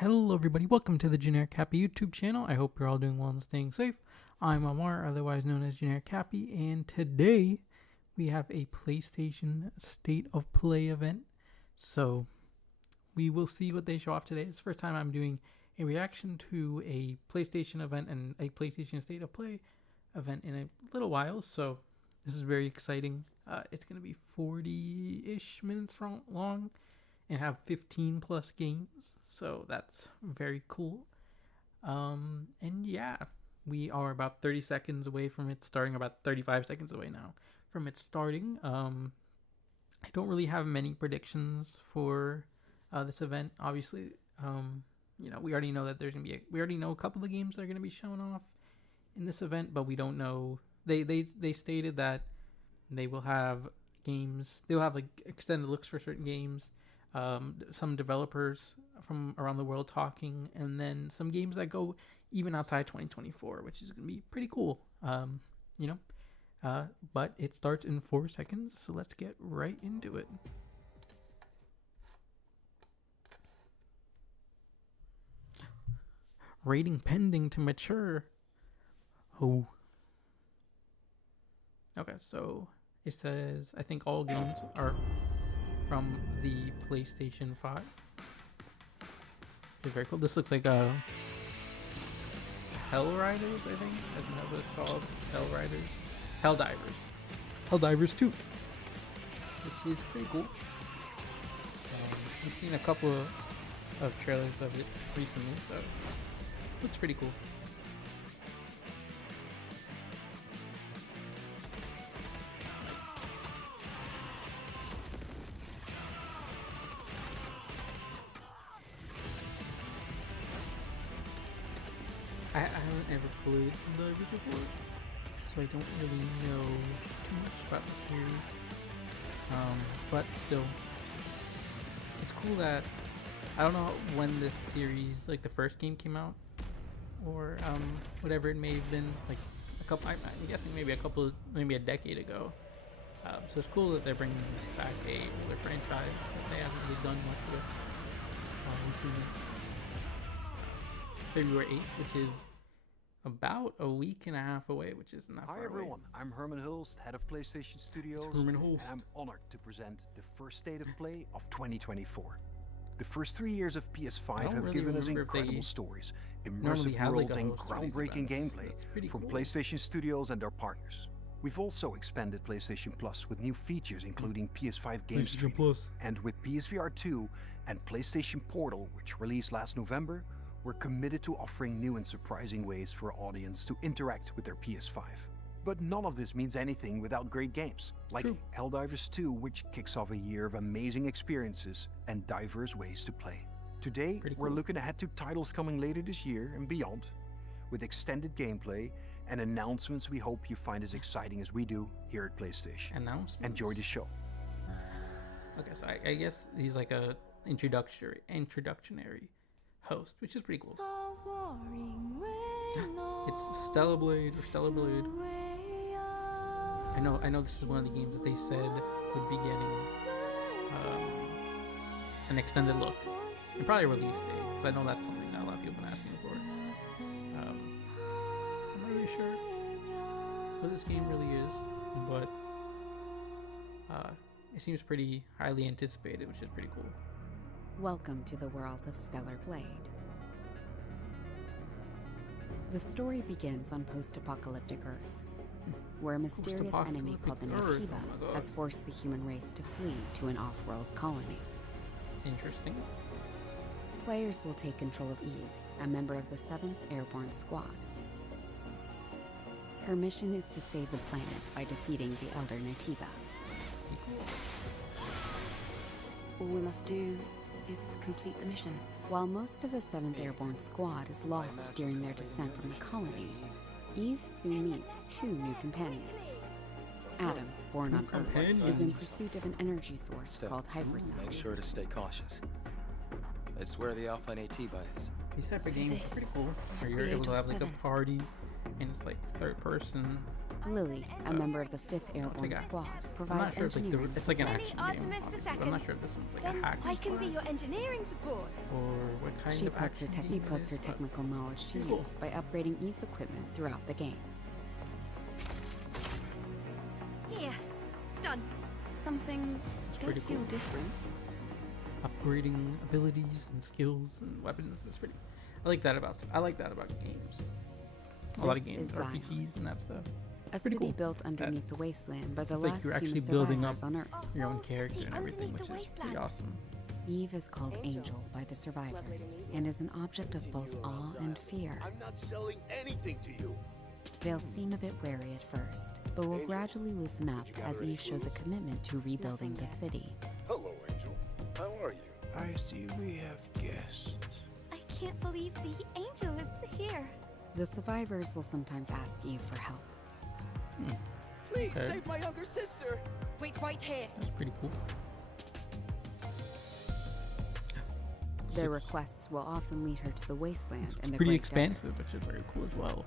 Hello everybody, welcome to the Generic Cappy YouTube channel. I hope you're all doing well and staying safe. I'm Amar, otherwise known as Generic Cappy, and today we have a PlayStation State of Play event. So we will see what they show off today. It's the first time I'm doing a reaction to a PlayStation event and a PlayStation State of Play event in a little while, so this is very exciting. It's going to be 40-ish minutes long and have 15 plus games, so that's very cool. And yeah, we are about 30 seconds away from it starting, about 35 seconds away now from it starting. I don't really have many predictions for this event. Obviously, we already know that there's gonna be we already know a couple of games that are gonna be shown off in this event, but we don't know. They stated that they will have games. They'll have like extended looks for certain games. Some developers from around the world talking, and then some games that go even outside 2024, which is gonna be pretty cool. But it starts in 4 seconds, so let's get right into it. Rating pending to mature. Oh. Okay, so it says I think all games are from the PlayStation 5. It's very cool. This looks like a Hellriders, I think. I think that's what it's called. Helldivers. Helldivers 2. Which is pretty cool. We've seen a couple of trailers of it recently, so looks pretty cool. I haven't ever played Helldivers before, so I don't really know too much about the series. But still, it's cool that I don't know when this series, like the first game came out, or whatever it may have been, like a couple. I'm guessing maybe a decade ago. So it's cool that they're bringing back a older franchise that they haven't really done much with recently. February 8th, which is about a week and a half away, which is not far away. Hi everyone, I'm Herman Hulst, head of PlayStation Studios, Herman Hulst. and I'm honored to present the first State of Play of 2024. The first 3 years of PS5 have given us incredible stories, immersive worlds, and groundbreaking gameplay from cool. PlayStation Studios and their partners. We've also expanded PlayStation Plus with new features including PS5 game streaming, and with PSVR 2 and PlayStation Portal, which released last November, we're committed to offering new and surprising ways for our audience to interact with their PS5. But none of this means anything without great games, like Helldivers 2, which kicks off a year of amazing experiences and diverse ways to play. Today, we're looking ahead to titles coming later this year and beyond, with extended gameplay and announcements we hope you find as exciting as we do here at PlayStation. Enjoy the show. Okay, so I guess he's like a introductory host, which is pretty cool. It's Stellar Blade. I know this is one of the games that they said would be getting an extended look and probably a release date, because I know that's something that a lot of people have been asking for. I'm not really sure what this game really is, but it seems pretty highly anticipated, which is pretty cool. Welcome to the world of Stellar Blade. The story begins on post-apocalyptic Earth, where a mysterious enemy called the Natiba has forced the human race to flee to an off-world colony. Interesting. Players will take control of Eve, a member of the 7th Airborne Squad. Her mission is to save the planet by defeating the Elder Natiba. All we must do is complete the mission. While most of the 7th Airborne Squad is lost during their descent from the colony, Eve soon meets 2 new companions. Adam, born on Earth, is in pursuit of an energy source called hypersonic. Make sure to stay cautious. It's where the Alpha Natiba is. These type of games are pretty cool, where you're able to have like a party, and it's like third person, Lily, a member of the 5th Airborne like Squad, I'm provides not sure if like engineering it's like an support. action Many game. Artemis obviously, II. but I'm not sure if this one's like Then a hack I can be squad, your engineering support. or what kind She of puts her action techni- game it puts is, her but- technical knowledge to Cool. use by upgrading Eve's equipment throughout the game. Here, done. Something It's does pretty feel cool. different. Upgrading abilities and skills and weapons. That's pretty. I like that about games. A lot of This games, is RPGs and that stuff. A Pretty city cool. built underneath the wasteland by the It's like last you're actually human building survivors up on Earth. Your own whole character city and everything, underneath which the is pretty wasteland. awesome. Eve is called Angel by the survivors and is an object of both awe and fear. I'm not selling anything to you. They'll seem a bit wary at first, but will gradually loosen up as Eve shows a commitment to rebuilding the city. Hello, Angel. How are you? I see we have guests. I can't believe the angel is here. The survivors will sometimes ask Eve for help. Please Okay. save my younger sister. Wait right here. That's pretty cool. Their requests will often lead her to the wasteland It's and the pretty Great expansive, which is very cool as well.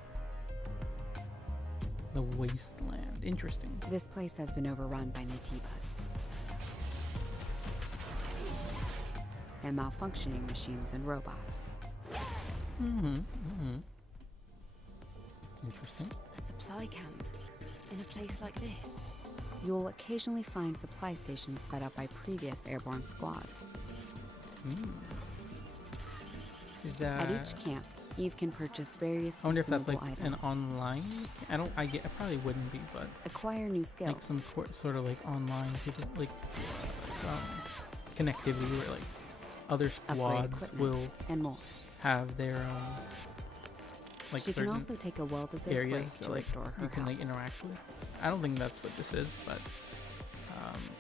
The wasteland. Interesting. Desert. This place has been overrun by Natibas and malfunctioning machines and robots. Interesting. A supply camp in a place like this. You'll occasionally find supply stations set up by previous airborne squads. Is that? At each camp, Eve can purchase various I wonder if that's like consumable an items, online. It probably wouldn't be, but acquire new skills, like some sort of like online people like connectivity where like other upgrade squads equipment, will and more. have their like She can certain also take a well-deserved areas break that to like restore her you can health. like interact with. I don't think that's what this is, but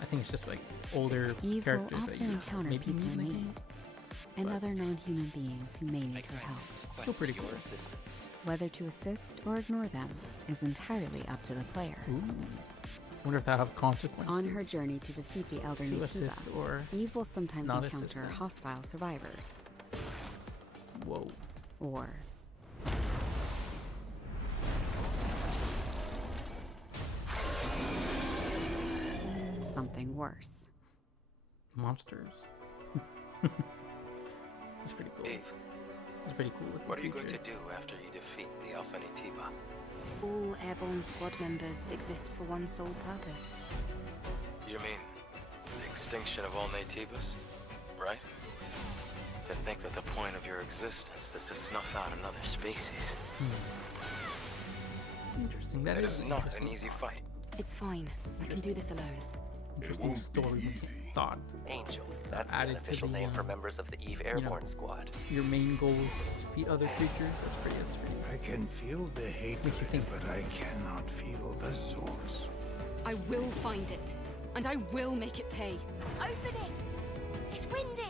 I think it's just like older Eve will characters that often you encounter maybe people meet in in the need game. and but- other non-human beings who may need her help. Still pretty cool. Assistance. Whether to assist or ignore them is entirely up to the player. Ooh. Wonder if that have consequences. On her journey to defeat the elder to Natiba, assist or Eve will sometimes not assist encounter them. hostile survivors, whoa. or something worse. Monsters. It's pretty cool. Eve, It's pretty cool. looking what are you going to creature. do after you defeat the Alpha Natiba? All airborne squad members exist for one sole purpose. You mean the extinction of all Natibas, right? To think that the point of your existence is to snuff out another species. Interesting. That It is is not interesting. an easy fight. It's fine. I can do this alone. Interesting story thought. Angel. That's Added the to official the, name for members of the Eve know, Airborne Squad. Your main goal is to defeat other creatures. That's pretty. I can feel the hatred, think. but I cannot feel the source. I will find it, and I will make it pay. Open it. It's windy.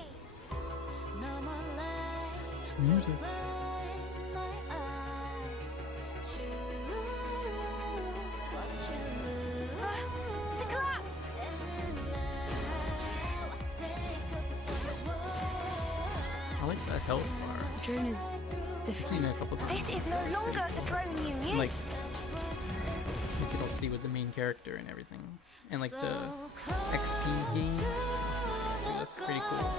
Music. To collapse. I like that health bar. The drone is I've seen it a couple times. This is no longer the drone you knew. Like you can all see with the main character and everything, and like the XP game. So that's pretty cool.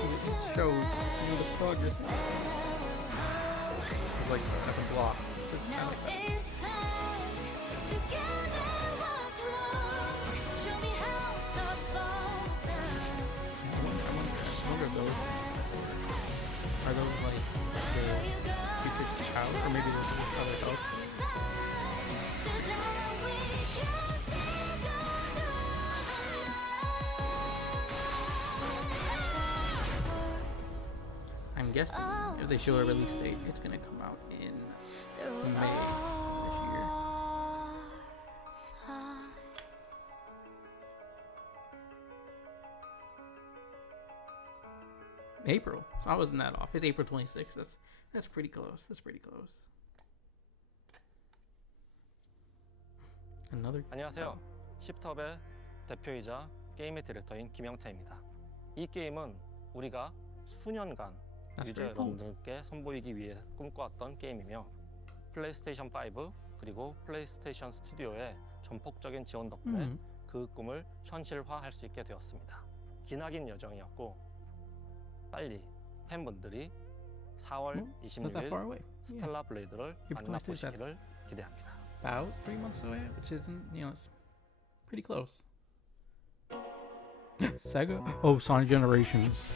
It shows the progress. It's like as a block. I like that. I wonder if those are those like the future child, or maybe those are just other adults. I'm guessing if they show a release date, it's gonna come out in May this year. April. I wasn't that off. It's April 26th. That's pretty close. That's pretty close. Another. 안녕하세요. 십텁의 대표이자 게임의 디렉터인 김영태입니다. 이 게임은 우리가 수년간 That's 유저 very cool. 여러분들께 선보이기 위해 꿈꿔왔던 게임이며 플레이스테이션 5, 그리고 플레이스테이션 스튜디오의 전폭적인 지원 덕분에 그 꿈을 현실화할 수 있게 되었습니다. 기나긴 여정이었고 빨리 팬분들이 4월 26일 스텔라 블레이드를 만나보시기를 기대합니다. About 3 months away, which isn't, you know, it's pretty close. Sega? Oh, Sonic Generations.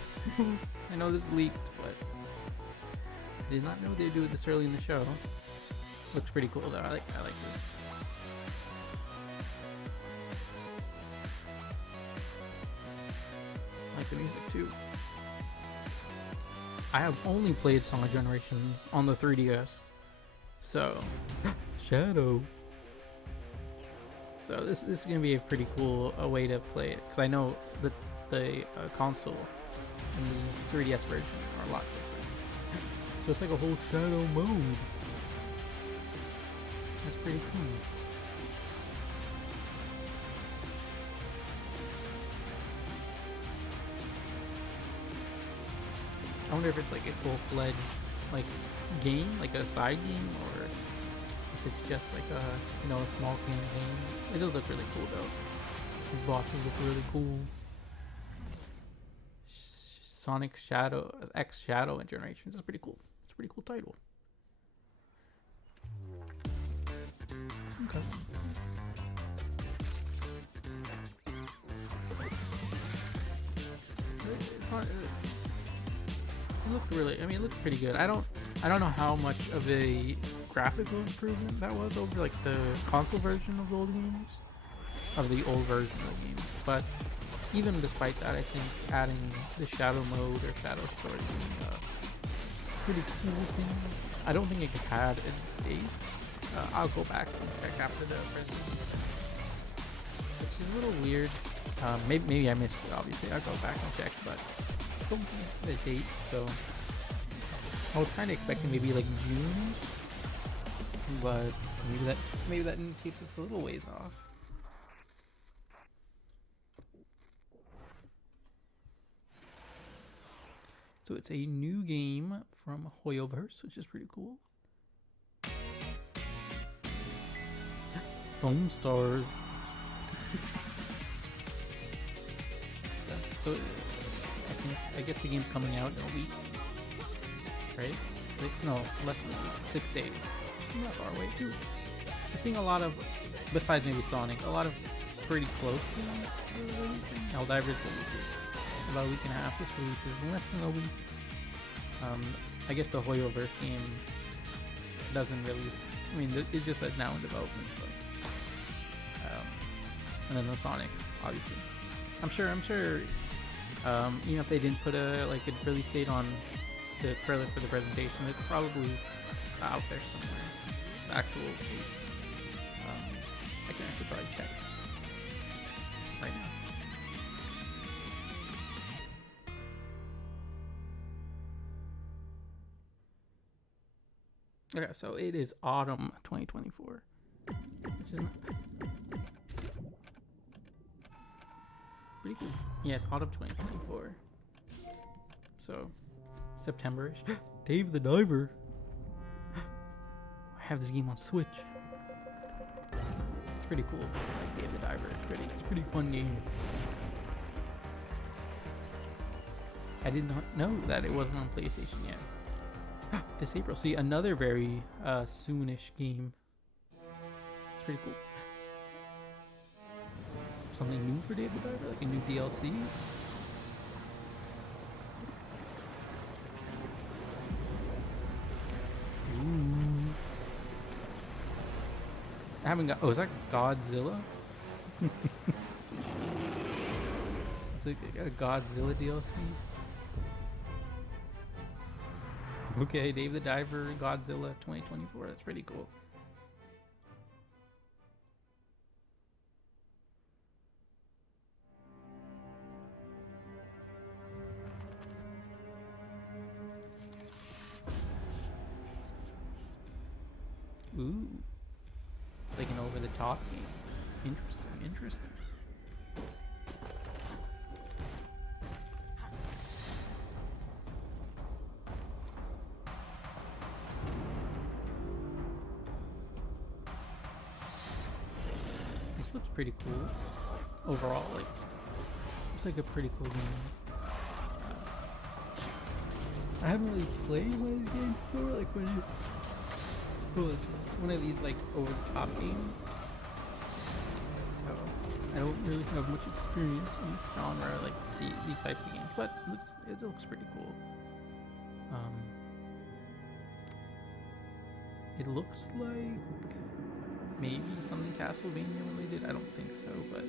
I know this leaked, but I did not know they'd do it this early in the show. Looks pretty cool though. I like this. I like the music too. I have only played Sonic Generations on the 3DS, so Shadow. So this is gonna be a pretty cool way to play it, because I know that the console and the 3DS version are a lot different. So it's like a whole Shadow mode. That's pretty cool. I wonder if it's like a full-fledged like game, like a side game, or if it's just like a, you know, a small campaign. It does look really cool though. These bosses look really cool. Sonic Shadow X Shadow and Generations is pretty cool. It's a pretty cool title. Okay. It's not. It looked really. I mean, it looked pretty good. I don't know how much of a graphical improvement that was over like the console version of the old games, of the old version of the game. But even despite that, I think adding the Shadow mode or Shadow Story is a pretty cool thing. I don't think it had a date. I'll go back and check after the presentation, which is a little weird. Maybe I missed it. Obviously, I'll go back and check, but I don't think the date. So I was kind of expecting maybe like June, but maybe that indicates it's a little ways off. So it's a new game from Hoyoverse, which is pretty cool. Foam Stars. So I guess the game's coming out in a week, right? Less than a week. 6 days. Not far away too. We're seeing a lot of, besides maybe Sonic, a lot of pretty close games releasing. Helldivers releases about a week and a half. This releases in less than a week. I guess the Hoyoverse game doesn't release. I mean, it's just now in development, but and then the Sonic, obviously. I'm sure. Even if they didn't put a release date on the trailer for the presentation, it's probably out there somewhere. The actual date. I can actually probably check right now. Okay, so it is autumn 2024, which is pretty cool. Yeah, it's autumn 2024. So, September-ish. Dave the Diver. I have this game on Switch. It's pretty cool. I like Dave the Diver. It's a pretty fun game. I did not know that it wasn't on PlayStation yet. This April. See, another very soonish game. It's pretty cool. Something new for Dave the Diver, like a new DLC. Ooh. I haven't got. Oh, is that Godzilla? It's like a Godzilla DLC. Okay, Dave the Diver, Godzilla 2024. That's pretty cool. Ooh. It's like an over-the-top game. Interesting. This looks pretty cool. Overall, like, it's like a pretty cool game. I haven't really played one of these games before, like one of these like over-the-top games. So I don't really have much experience in this genre, like these types of games, but it looks pretty cool. It looks like maybe something Castlevania related. I don't think so, but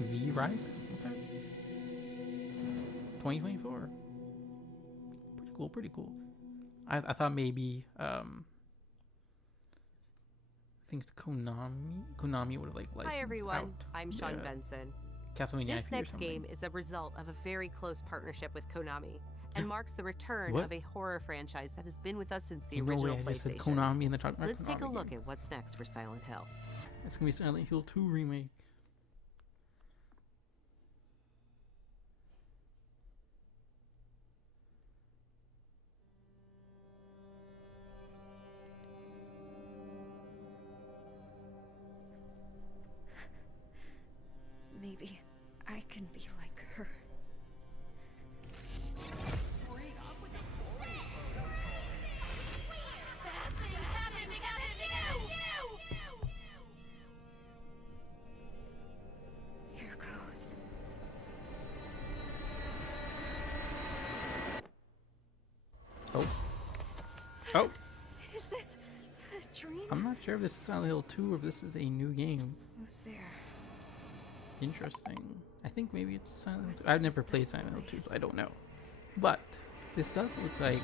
V Rising, okay. 2024. Pretty cool. I thought maybe I think it's Konami would have like licensed. Hi everyone, out I'm Sean Benson. Castlevania This IP or next something. game is a result of a very close partnership with Konami and marks the return What? of a horror franchise that has been with us since the No way, original I just said PlayStation. Konami in the talk. Let's take a Konami look game. at what's next for Silent Hill. It's gonna be Silent Hill 2 remake. Maybe I can be like her. Here goes. Oh. Is this a dream? I'm not sure if this is Silent Hill 2 or if this is a new game. Who's there? Interesting. I think maybe it's Silent Hill 2. What's I've never played this Silent Hill 2, place? so I don't know. But this does look like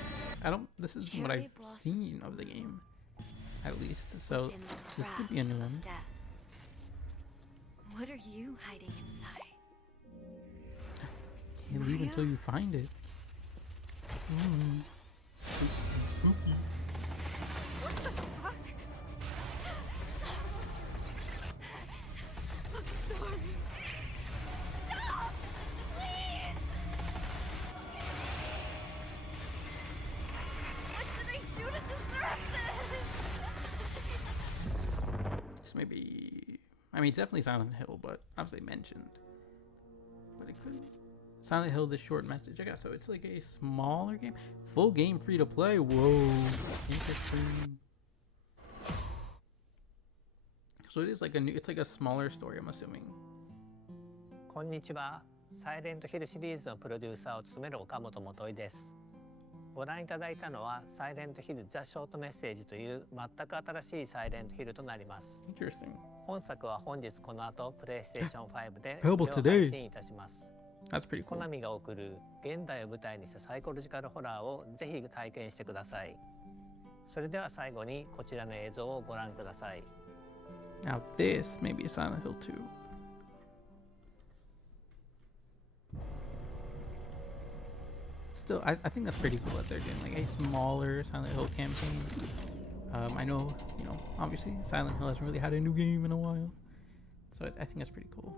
this is what Cherry I've blossoms seen of the game, at least. So within the this could be a new grasp one. of death. What are you hiding inside? Can't leave until you find it. Spooky. What the fuck? I'm sorry. Stop! Please! What did I do to deserve this? This may be. I mean, it's definitely Silent Hill, but obviously mentioned. But it could. Silent Hill: The Short Message. I guess so. It's like a smaller game, full game, free to play. Whoa, interesting. So it is like a new. It's like a smaller story. I'm assuming. こんにちは。サイレントヒルシリーズのプロデューサーを務める岡本元井です。ご覧いただいたのはサイレントヒルザ・ショートメッセージという全く新しいサイレントヒルとなります。Interesting. 本作は本日この後プレイステーション5で Available 無料 today. 配信いたします。 That's pretty コ cool. ナミが送る現代を舞台にしたサイコロジカルホラーをぜひ体験してください。それでは最後にこちらの映像をご覧ください。 Now this may be Silent Hill 2. Still, I think that's pretty cool that they're doing like a smaller Silent Hill campaign. I know, obviously Silent Hill hasn't really had a new game in a while, so I think that's pretty cool.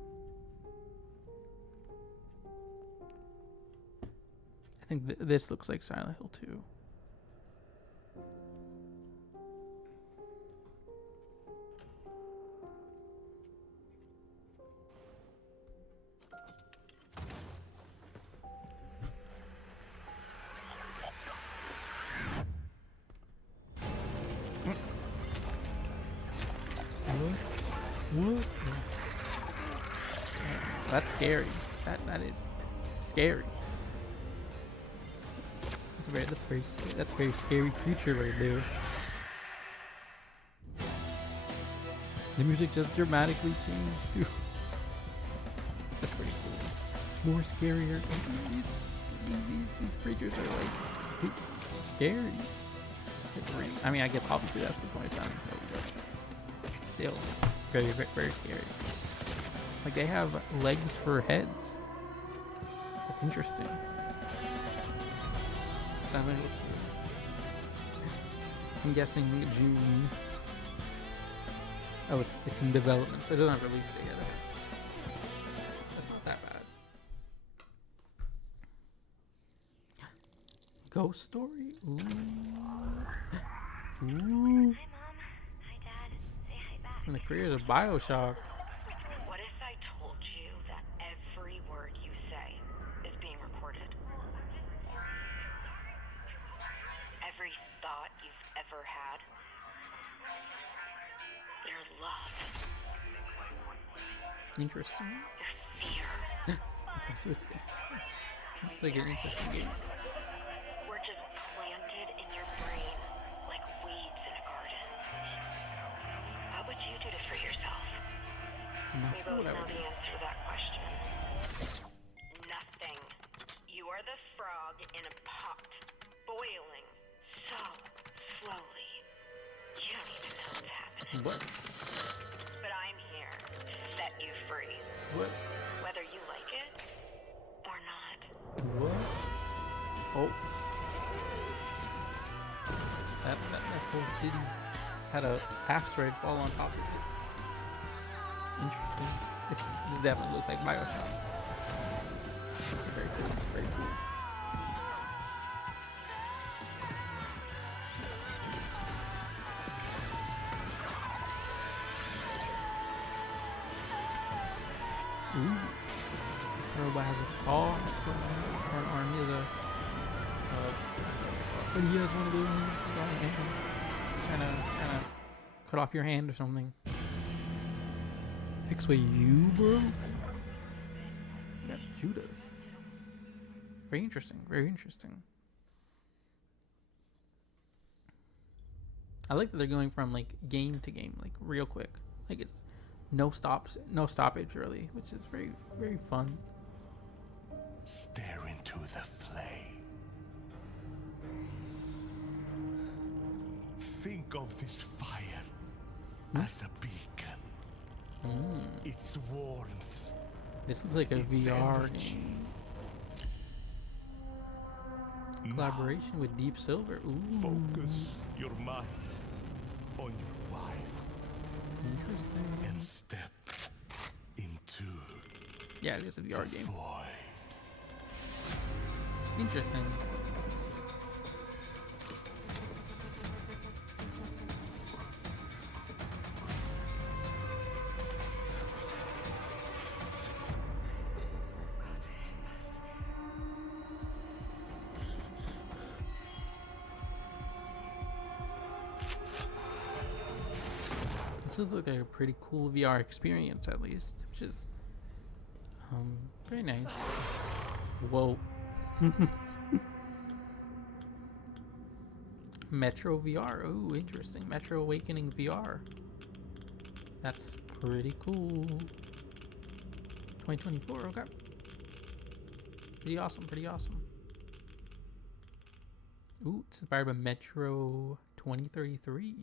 I think this looks like Silent Hill 2. What? That's scary. That is scary. That's very scary. That's a very scary creature right there. The music just dramatically changed too. That's pretty cool. More scarier. These creatures are like spooky, scary. I mean, I guess obviously that's the point of Silent Hill, but still very, very, very scary. Like they have legs for heads. That's interesting. Silent Hill 2. I'm guessing June. Oh, it's in development, so it doesn't have release date yet. That's not that bad. Ghost Story? Ooh. Ooh. Hi, Mom. Hi, Dad. Say hi back. From the creators of Bioshock. What if I told you that every word you say is being recorded? Every thought you've ever had? Your love. Interesting. Your fear. Okay, so it's like an interesting game. We're just planted in your brain like weeds in a garden. What would you do to free yourself? I'm not We sure both what I know would the do. answer to that question. Nothing. You are the frog in a pot, boiling so slowly. You don't even know what's happening. What? But I'm here to set you free. What? Whether you like it or not. What? Oh. That whole city had a asteroid fall on top of it. Interesting. This definitely looks like Bioshock. Very cool. Very cool. Ooh. Robot has a saw for an army as a what do you guys want to do? Trying to cut off your hand or something. Fix with you, bro? You got Judas. Very interesting. Very interesting. I like that they're going from like game to game, like real quick. Like it's no stoppage really, which is very, very fun. Stare into the flame. Think of this fire as a beacon. Its warmth. This looks like a VR game. Collaboration with Deep Silver. Ooh. Focus your mind on your wife. Interesting. And step into yeah, there's a VR game. void. Interesting. This does look like a pretty cool VR experience, at least, which is very nice. Whoa. Metro VR. Ooh, interesting. Metro Awakening VR. That's pretty cool. 2024. Okay. Pretty awesome. Pretty awesome. Ooh, it's inspired by Metro 2033.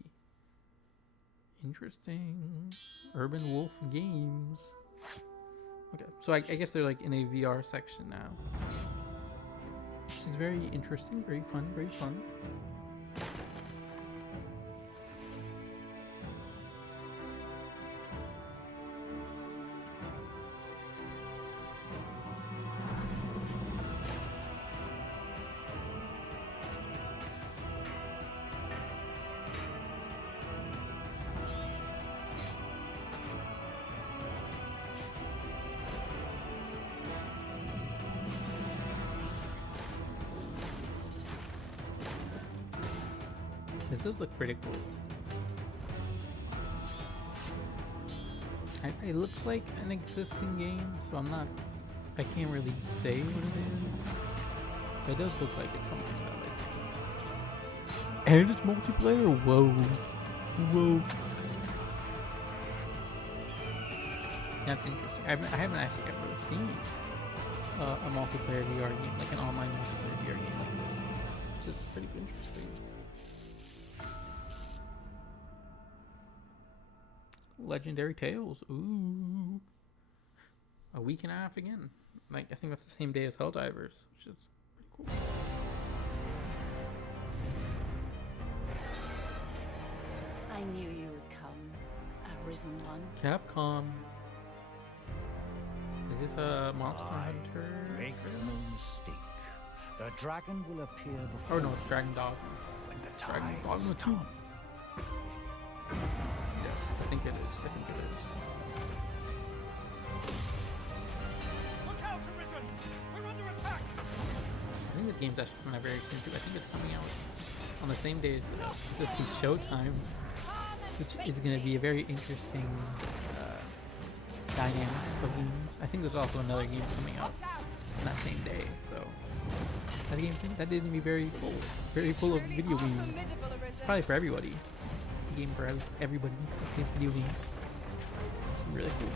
Interesting. Urban Wolf Games. Okay, so I guess they're like in a VR section now. Which is very interesting, very fun, very fun. This does look pretty cool. It looks like an existing game, so I can't really say what it is. But it does look like it's something that and it's multiplayer. Whoa. That's interesting. I haven't actually ever seen a multiplayer VR game, like an online multiplayer VR game like this, which is pretty interesting. Legendary Tales. Ooh. A week and a half again. Like, I think that's the same day as Helldivers, which is pretty cool. I knew you would come, Arisen One. Capcom. Is this a Monster Hunter? Make no mistake. The dragon will appear before. Oh no, it's Dragon Dogma. When the Dragon time Dogma 2. Yes. think it is. I think it is. Look out, Arisen! We're under attack! I think this game's actually not very expensive. I think it's coming out on the same day as this is Showtime, which is going to be a very interesting dynamic of games. I think there's also another game coming out on that same day, so that game that is going to be very full of video games. Probably for everybody. A game for everybody that plays video games. It's really cool.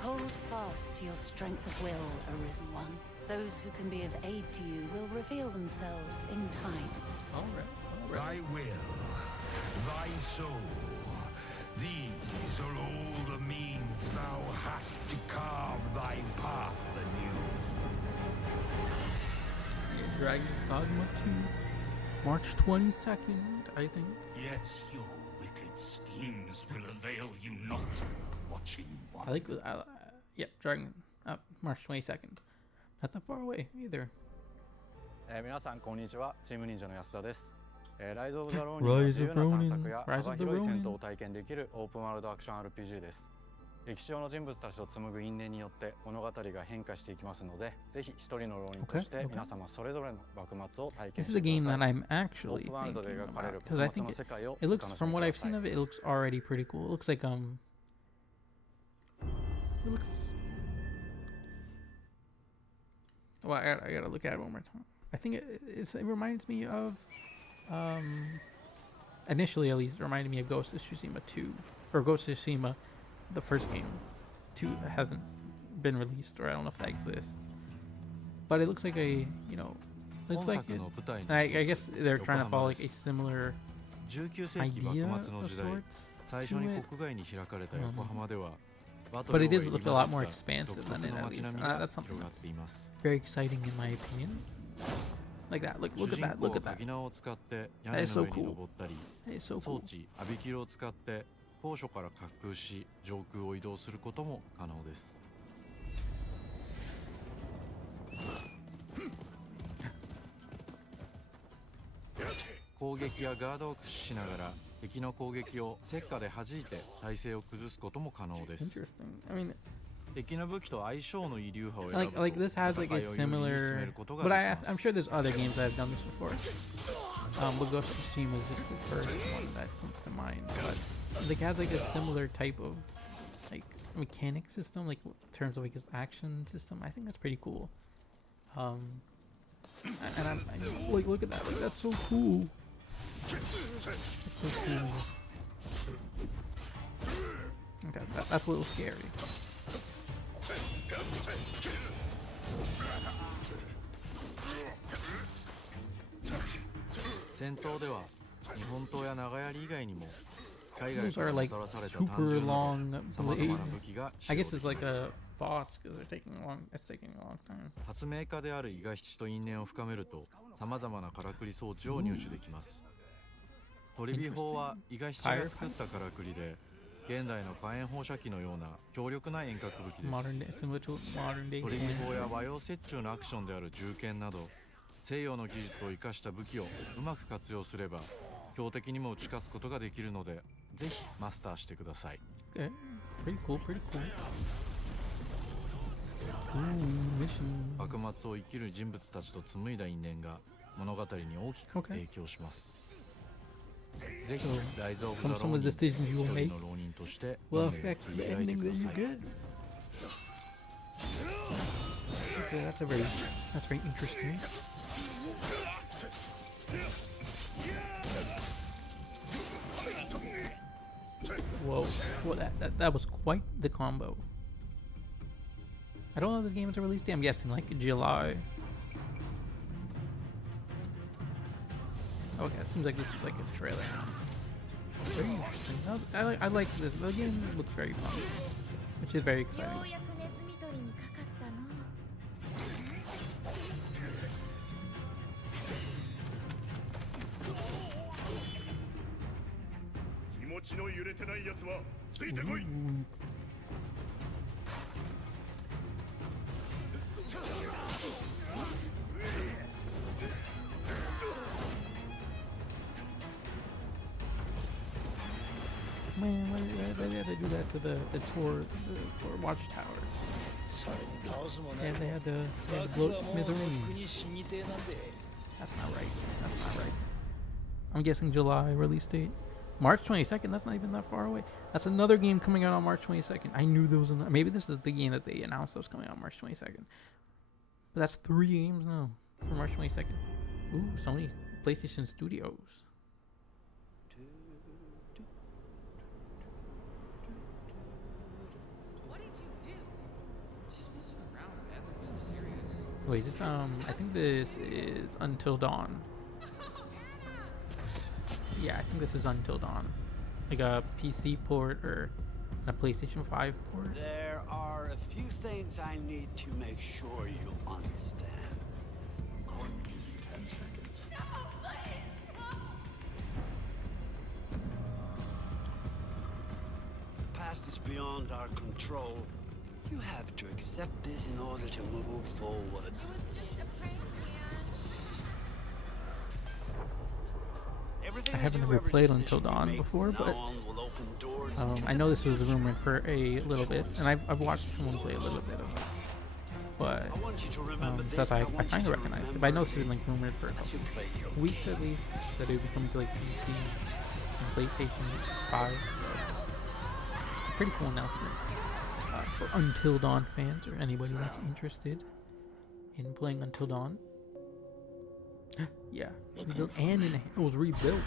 Hold fast to your strength of will, Arisen One. Those who can be of aid to you will reveal themselves in time. All right. Thy will, thy soul, these are all the means thou hast to carve thy path anew. Dragon's Dogma 2, March 22nd, I think. Yet your wicked schemes will avail you not, watching one. I like, yeah, Dragon, March 22nd. Not that far away either. 皆さんこんにちは、チーム忍者の安田です。ライズ・オブ・ザ・ローニンの自由な探索や幅広い戦闘を体験できるオープンワールドアクション RPG です。歴史上の人物たちと紡ぐ因縁によって物語が変化していきますので、ぜひ一人の浪人として皆様それぞれの幕末を体験してください。 This is a game that I'm actually thinking about because I think it looks, from what I've seen of it, it looks already pretty cool. It looks like it looks. Well, I gotta look at it one more time. I think it reminds me of, initially at least, it reminded me of Ghost of Tsushima 2, or Ghost of Tsushima, the first game. 2 hasn't been released, or I don't know if that exists. But it looks like a, you know, looks like it, I guess they're trying to follow like a similar idea of sorts to it. But it does look a lot more expansive than it, at least. That's something that's very exciting in my opinion. Like that. Look at that. Look at that. That is so cool. That is so cool. 高所から滑空し上空を移動することも可能です。攻撃やガードを駆使しながら敵の攻撃を石火で弾いて体勢を崩すことも可能です。敵の武器と相性のいい流派を選ぶと like this has like a similar, but I'm sure there's other games that have done this before. But Ghost of Tsushima is just the first one that comes to mind. But it has like a similar type of like mechanic system, like in terms of like its action system. I think that's pretty cool. And I'm like, look at that. Like, that's so cool. That's so cool. Okay, that's a little scary. 戦闘では日本刀や長槍以外にも海外 Those から are も like たらされた super 単純な long さまざまな blades. 武器が使 I 用 guess で it's き like ます。 a boss because they're taking long. It's taking a long time. 発明家である伊賀七と因縁を深めるとさまざまなからくり装置を入手できます。取火砲は伊賀七が作ったからくりで現代の火炎放射器のような強力な遠隔武器です。 Similar to modern day. 取火砲や和洋折衷のアクションである銃剣など西洋の技術を生かした武器をうまく活用すれば標的にも打ち勝つことができるのでぜひマスターしてください。 Okay, pretty cool, pretty cool. Ooh, mission. 幕末を生きる人物たちと紡いだ因縁が物語に大きく影響します。ぜひライズ・オブ・ザ・ローニン、一人の浪人として運命を振り返ってください。Okay, that's very interesting. Whoa, that was quite the combo. I don't know if this game is a release date. I'm guessing like July. Okay, it seems like this is like a trailer. Very interesting. I like this. The game looks very fun, which is very exciting. Man, why they had to do that to the Tor watchtower? And they had to blow up smithereens. That's not right. That's not right. I'm guessing July release date. March 22nd, that's not even that far away. That's another game coming out on March 22nd. I knew there was another. Maybe this is the game that they announced that was coming out on March 22nd. But that's 3 games now for March 22nd. Ooh, Sony PlayStation Studios. What did you do? Just messing around, man. It wasn't serious. Wait, is this, I think this is Until Dawn. Yeah, I think this is Until Dawn. Like a PC port or a PlayStation 5 port. There are a few things I need to make sure you understand. 10 seconds. No, please! No! The past is beyond our control. You have to accept this in order to move forward. It was just a prank, I haven't ever played Until Dawn before, but I know this was rumored for a little bit, and I've watched someone play a little bit of it. But so I kind of recognized it. But I know it's been like rumored for a couple weeks at least that it would be coming to like PC and PlayStation 5. So pretty cool announcement for Until Dawn fans or anybody that's interested in playing Until Dawn. Yeah, rebuilt and it was rebuilt.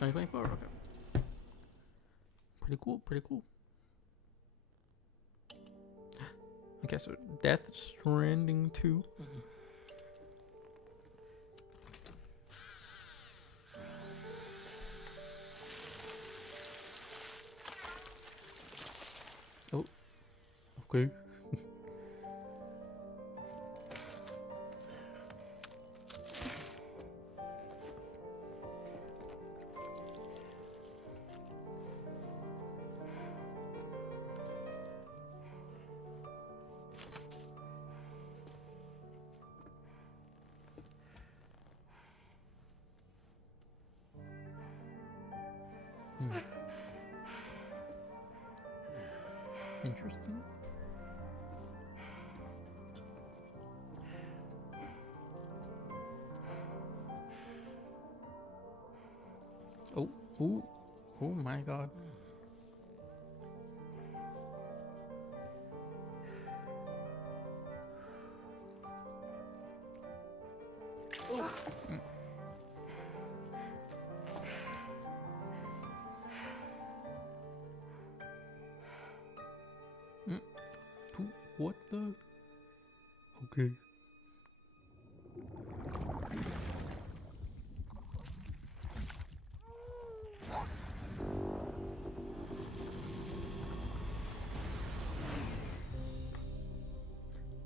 $2024, okay. Pretty cool, pretty cool. Okay, so Death Stranding 2. Oh, okay. Interesting. Oh, ooh, oh my God. What the? Okay.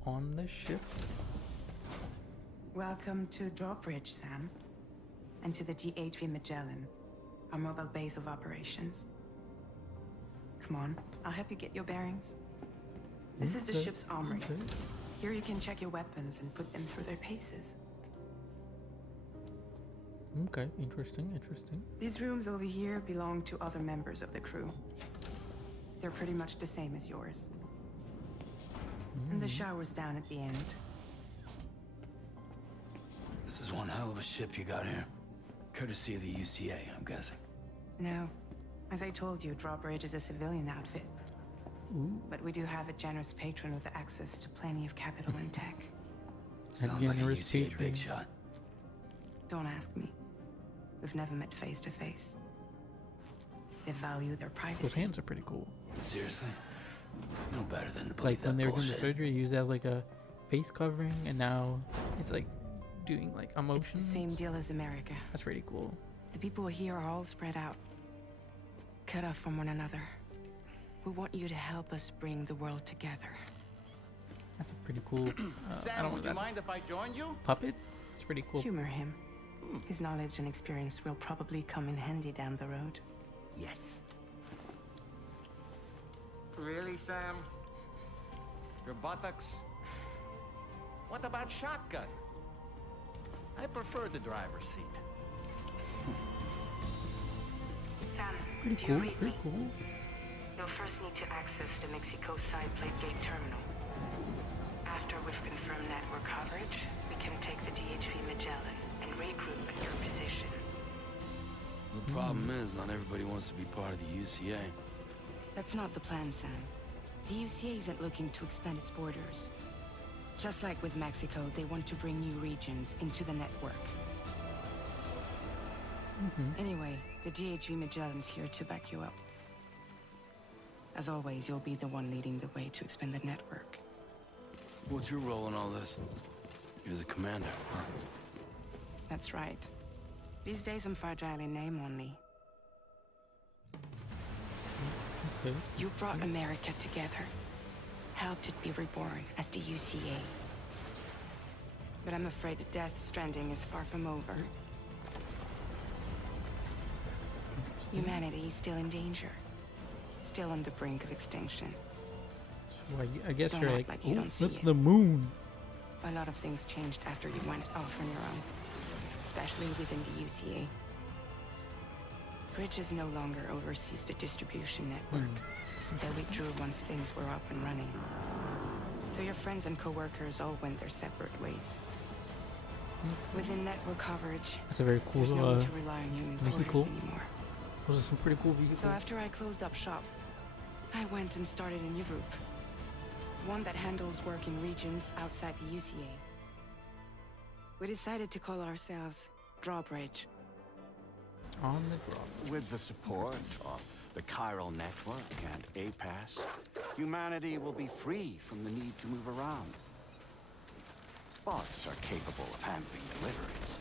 On the ship. Welcome to Drawbridge, Sam. And to the GHV Magellan, our mobile base of operations. Come on, I'll help you get your bearings. This is the ship's armory. Okay. Here you can check your weapons and put them through their paces. Okay, interesting, interesting. These rooms over here belong to other members of the crew. They're pretty much the same as yours. And the shower's down at the end. This is one hell of a ship you got here. Courtesy of the UCA, I'm guessing. No. As I told you, Drawbridge is a civilian outfit. But we do have a generous patron with access to plenty of capital and tech. Sounds like a UCA big shot. Don't ask me. We've never met face to face. They value their privacy. Those hands are pretty cool. Seriously? No better than to believe like when that they were doing the bullshit. surgery, used as like a face covering, and now it's like doing like emotions. It's the same deal as America. That's pretty cool. The people here are all spread out, cut off from one another. We want you to help us bring the world together. That's a pretty cool. I Sam, don't know would you mind if I joined you? Puppet. It's pretty cool. Humor him. His knowledge and experience will probably come in handy down the road. Yes. Really, Sam? Your buttocks? What about shotgun? I prefer the driver's seat. Sam, Pretty do you cool, read pretty me? cool. You'll first need to access the Mexico side plate gate terminal. After we've confirmed network coverage, we can take the DHV Magellan and regroup at your position. The problem is, not everybody wants to be part of the UCA. That's not the plan, Sam. The UCA isn't looking to expand its borders. Just like with Mexico, they want to bring new regions into the network. Anyway, the DHV Magellan's here to back you up. As always, you'll be the one leading the way to expand the network. What's your role in all this? You're the commander, huh? That's right. These days I'm fragile in name only. Okay. You brought America together. Helped it be reborn as the UCA. But I'm afraid Death Stranding is far from over. Humanity is still in danger. Still on the brink of extinction. So I guess Don't you're act like, you oh, don't see that's it. the moon. A lot of things changed after you went off on your own. Especially within the UCA. Bridges no longer oversees the distribution network. They withdrew once things were up and running. So your friends and co-workers all went their separate ways. Within network coverage, That's a very cool, there's no need to rely on human Make it porters cool. anymore. Those are some pretty cool vehicles. So after I closed up shop, I went and started a new group. One that handles work in regions outside the UCA. We decided to call ourselves Drawbridge. On the draw. With the support of the chiral network and APAS, humanity will be free from the need to move around. Bots are capable of handling deliveries.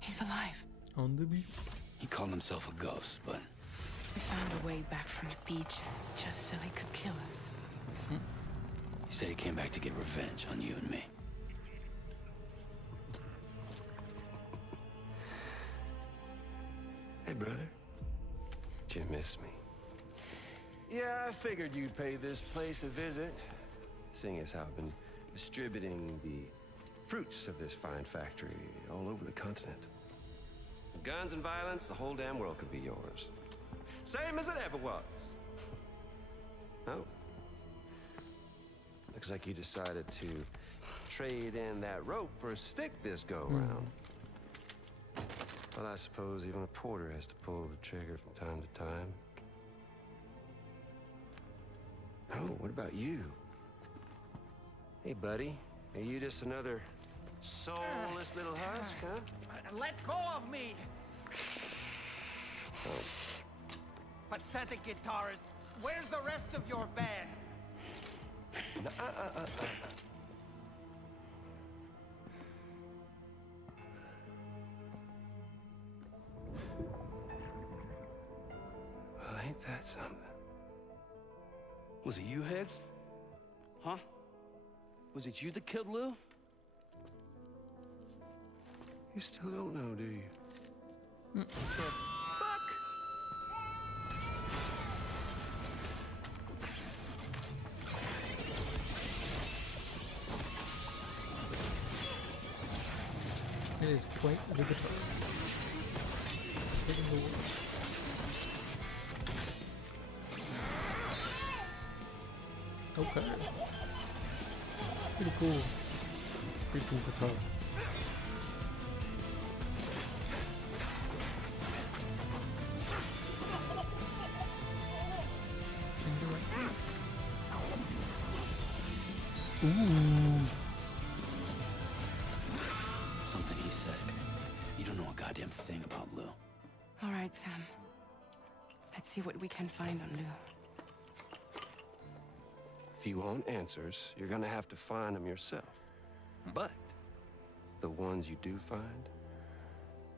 He's alive. On the beach. He called himself a ghost, but We found a way back from the beach just so he could kill us. he said he came back to get revenge on you and me. Hey, brother. Did you miss me? Yeah, I figured you'd pay this place a visit, seeing as how I've been distributing the fruits of this fine factory all over the continent. Guns and violence, the whole damn world could be yours. Same as it ever was. Oh. Looks like you decided to trade in that rope for a stick this go-round. Well, I suppose even a porter has to pull the trigger from time to time. Oh, what about you? Hey, buddy. Are you just another soulless little husk, huh? Let go of me! Oh. Pathetic guitarist! Where's the rest of your band? No, Well, ain't that something? Was it you, Higgs? Huh? Was it you that killed Lou? You still don't know, do you? It is quite the guitar. Hitting the wall. Okay. Pretty cool. Pretty cool guitar. Ooh. Something he said. You don't know a goddamn thing about Lou. All right, Sam. Let's see what we can find on Lou. If you want answers, you're gonna have to find them yourself. But the ones you do find,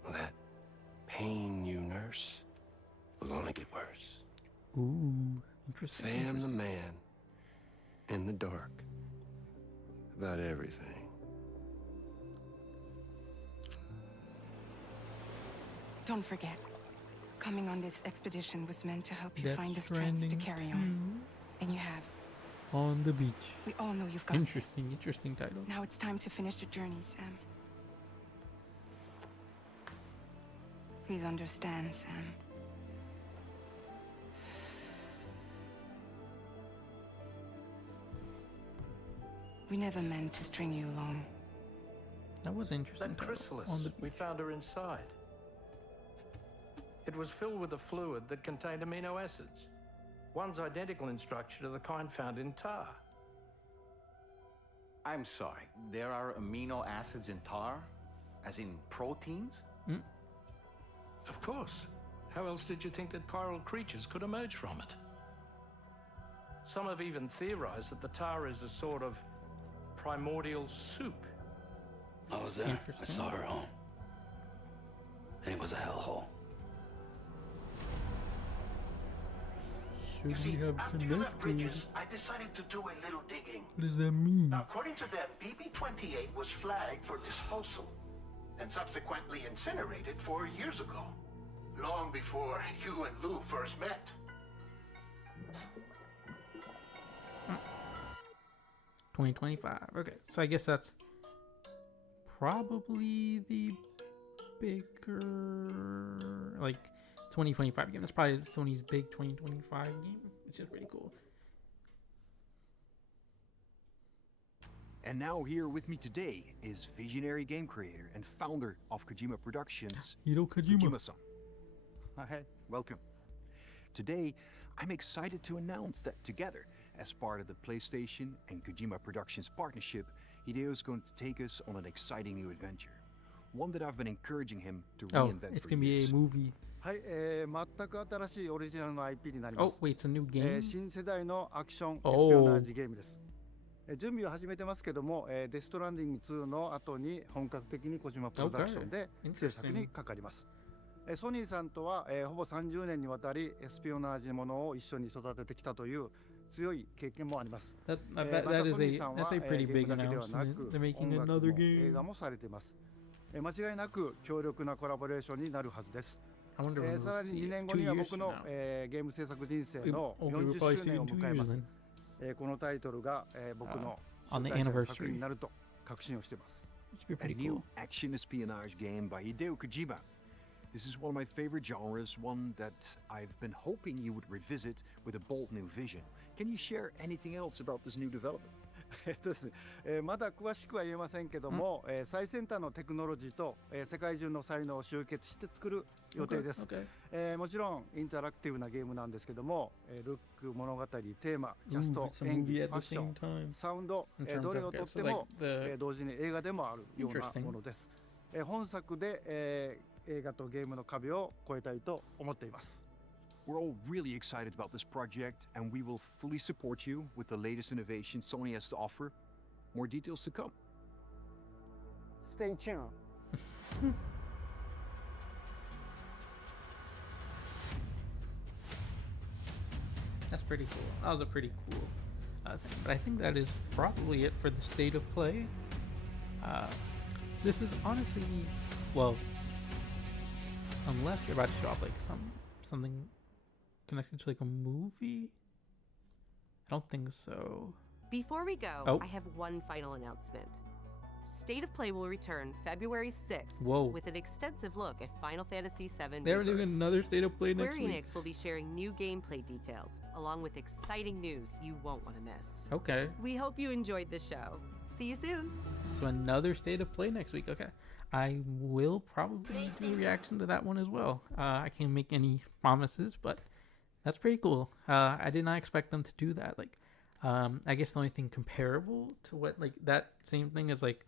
well, that pain you nurse will only get worse. Ooh, interesting. Sam the man in the dark about everything. Don't forget, coming on this expedition was meant to help you Death find the strength to Stranding carry 2 on. And you have. on the beach. We all know you've got Interesting title. Now it's time to finish the journey, Sam. Please understand, Sam. We never meant to string you along. That was interesting. That chrysalis, On the we found her inside. It was filled with a fluid that contained amino acids. One's identical in structure to the kind found in tar. I'm sorry, there are amino acids in tar? As in proteins? Of course. How else did you think that chiral creatures could emerge from it? Some have even theorized that the tar is a sort of primordial soup. I was there. I saw her home. And it was a hellhole. Should we have connected? Bridges, I decided to do a little digging. What does that mean? Now, according to them, BB-28 was flagged for disposal and subsequently incinerated 4 years ago, long before you and Lou first met. 2025. Okay, so I guess that's probably the bigger, like, 2025 game. That's probably Sony's big 2025 game, which is pretty cool. And now here with me today is visionary game creator and founder of Kojima Productions, Hideo Kojima. Kojima-san. Hi, welcome. Today, I'm excited to announce that together, as part of the PlayStation and Kojima Productions partnership, Hideo is going to take us on an exciting new adventure. One that I've been encouraging him to reinvent it's for gonna be years. a movie. はい、全く新しいオリジナルの IP になります。 Oh, wait, it's a new game? 新世代のアクションエスピ Oh. オナージゲームです。準備は始めてますけども、デストランディング2の後に本格的に小島プロダクションで Okay. 制作にかかります。ソニーさんとは、ほぼ30年にわたりエスピオナージものを一緒に育ててきたという強い経験もあります。That is またソニーさんは、 that's a pretty ゲー big ムだけではな announcement. く They're making 音楽 another も game. 映画もされています。間違いなく強力なコラボレーションになるはずです。I wonder when さら we'll に see 2 it. 年後 2には years 僕 from の、 now. ゲーム制作人生 We- の we'll 40 probably 周 see it 年 in を 2 迎え years ます then.。このタイトルが、僕の on the 集大成の anniversary. 作品になると確信をしています。It should be A pretty new cool. action espionage game by Hideo Kojima. This is one of my favorite genres, one that I've been hoping you would revisit with a bold new vision. Can you share anything else about this new development? ですね、まだ詳しくは言えませんけども、最先端のテクノロジーと、世界中の才能を集結して作る予定です。Okay. もちろんインタラクティブなゲームなんですけども、ルック、物語、テーマ、キャス Ooh, ト、 it's a 演技、 movie フ at ァ the ッショ same ン、 time. サウンド、 In terms どれを of と okay, って so like も、 the 同時に映画でもあるような Interesting. ものです。本作で、映画とゲームの壁を越えたいと思っています。We're all really excited about this project, and we will fully support you with the latest innovation Sony has to offer. More details to come. Stay tuned. That's pretty cool. That was a pretty cool thing. But I think that is probably it for the state of play. This is honestly, well, unless they're about to show off like something connected to like a movie. I don't think so. Before we go, Oh. I have one final announcement. State of Play will return February 6th Whoa. with an extensive look at Final Fantasy VII. They're doing another state of play Square next week. Enix will be sharing new gameplay details, along with exciting news you won't want to miss. Okay. We hope you enjoyed the show. See you soon. So another state of play next week. Okay. I will probably do a reaction to that one as well. I can't make any promises, but that's pretty cool. I did not expect them to do that. Like, I guess the only thing comparable to what like that same thing is like,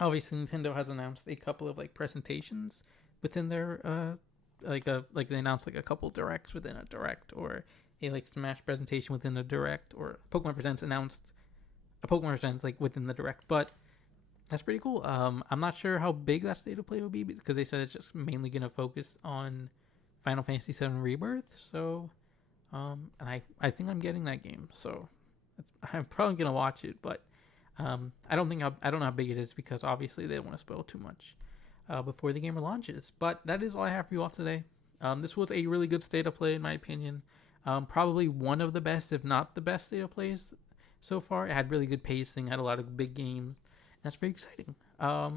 obviously Nintendo has announced a couple of like presentations within their like they announced like a couple directs within a direct, or a like Smash presentation within a direct, or Pokemon Presents announced a Pokemon Presents like within the direct. But that's pretty cool. I'm not sure how big that state of play will be because they said it's just mainly gonna focus on Final Fantasy VII Rebirth. So, and I think I'm getting that game. So I'm probably gonna watch it, but I don't know how big it is because obviously they don't want to spoil too much. before the game launches. But that is all I have for you all today. This was a really good state of play in my opinion. Probably one of the best, if not the best state of plays so far. It had really good pacing, had a lot of big games. That's very exciting. I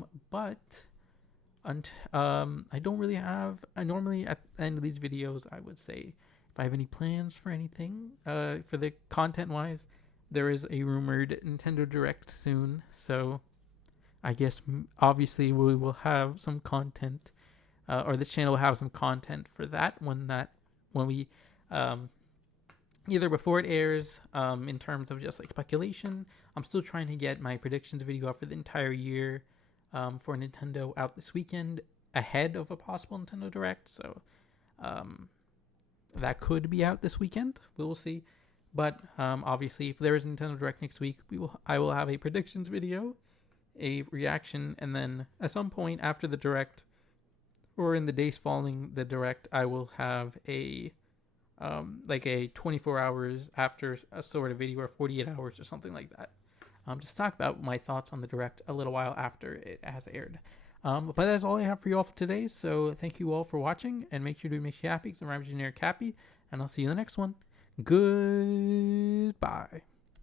don't really have. Normally at the end of these videos, I would say if I have any plans for anything, for the content-wise, there is a rumored Nintendo Direct soon. So I guess obviously we will have some content, or this channel will have some content for that when we either before it airs, in terms of just like speculation. I'm still trying to get my predictions video up for the entire year for Nintendo out this weekend ahead of a possible Nintendo Direct. So that could be out this weekend. We will see. But obviously, if there is a Nintendo Direct next week, I will have a predictions video, a reaction, and then at some point after the Direct, or in the days following the Direct, I will have a like a 24 hours after a sort of video, or 48 hours or something like that. Just talk about my thoughts on the Direct a little while after it has aired. But that's all I have for you all for today. So thank you all for watching, and make sure to make you happy, because I'm Generic Happy, and I'll see you in the next one. Goodbye.